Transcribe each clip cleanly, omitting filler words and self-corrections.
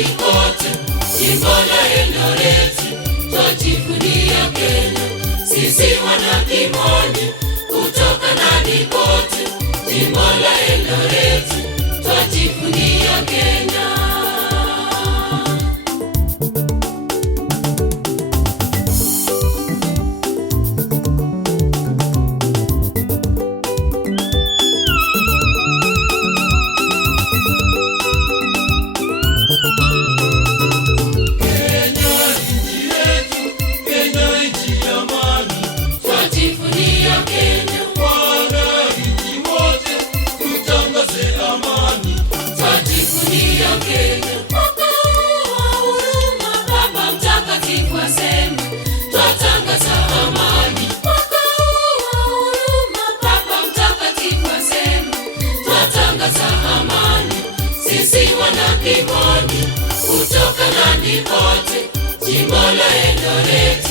nani kote, jimbo la Eldoret twajivunia Kenya. Sisi wana Kimoni kutoka nani kote, jimbo la Eldoret twajivunia Kenya. Sisi wana Kimoni kutoka nani kote, jimbo la Eldoret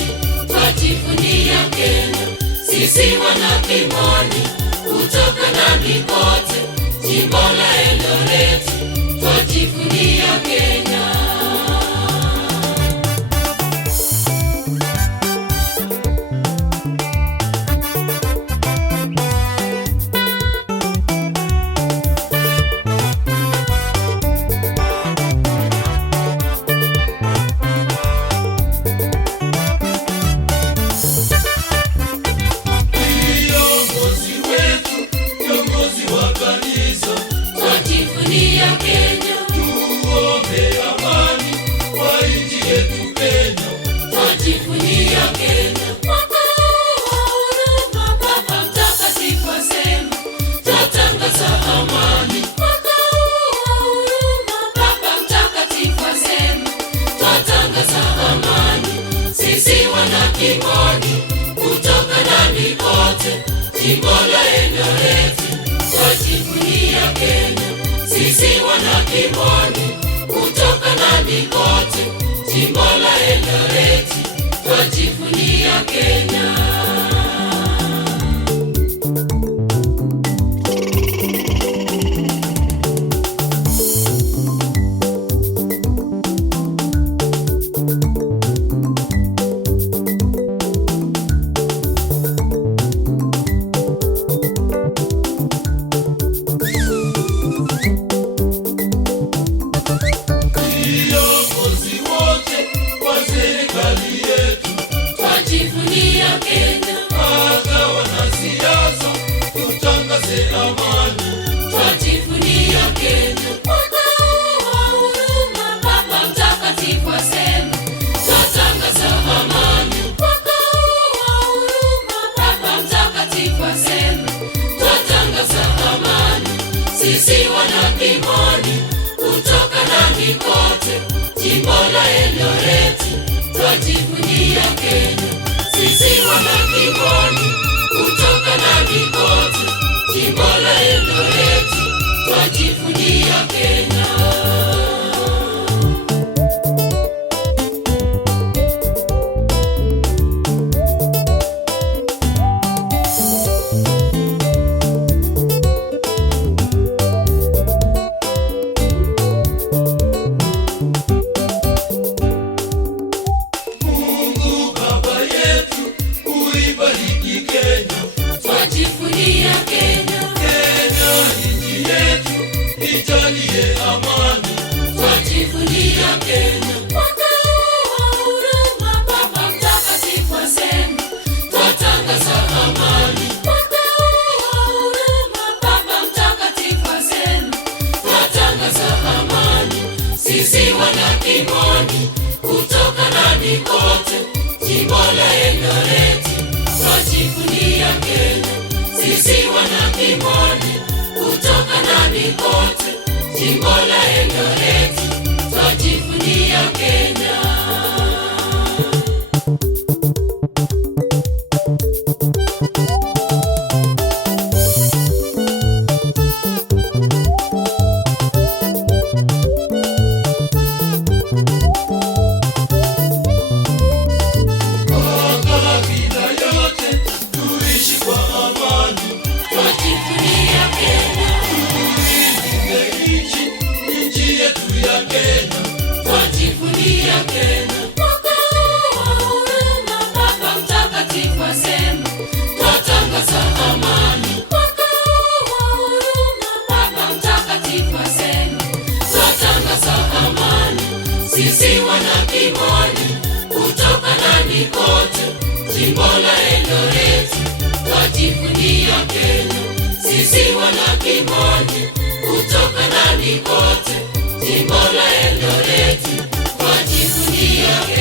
twajivunia Kenya. Sisi wana Kimoni kutoka nani kote, jimbo la Eldoret twajivunia Kenya. Sisi wana Kimoni kutoka nani kote, jimbo la Eldoret twajivunia Kenya. Sisi wana Kimoni kutoka nani kote, jimbo la Eldoret twajivunia Kenya. Sisi wana Kimoni kutoka nani kote, jimbo la Eldoret twajivunia Kenya. Sisi wana Kimoni kutoka nani kote, jimbo la Eldoret twajivunia Kenya. Ijalie amani, twajivunia Kenya. Makao wa huruma, Baba Mtakatifu asema, twatangaza amani. Makao wa huruma, Baba Mtakatifu asema, twatangaza amani. Sisi wana Kimoni kutoka nani kote, jimbo la Eldoret twajivunia Kenya. Sisi wana Kimoni kutoka nani kote, jimbo la Eldoret twajivunia Kenya. sisi wana Kimoni, kutoka ndani kote, jimbo la Eldoreti, twajivunia Kenya.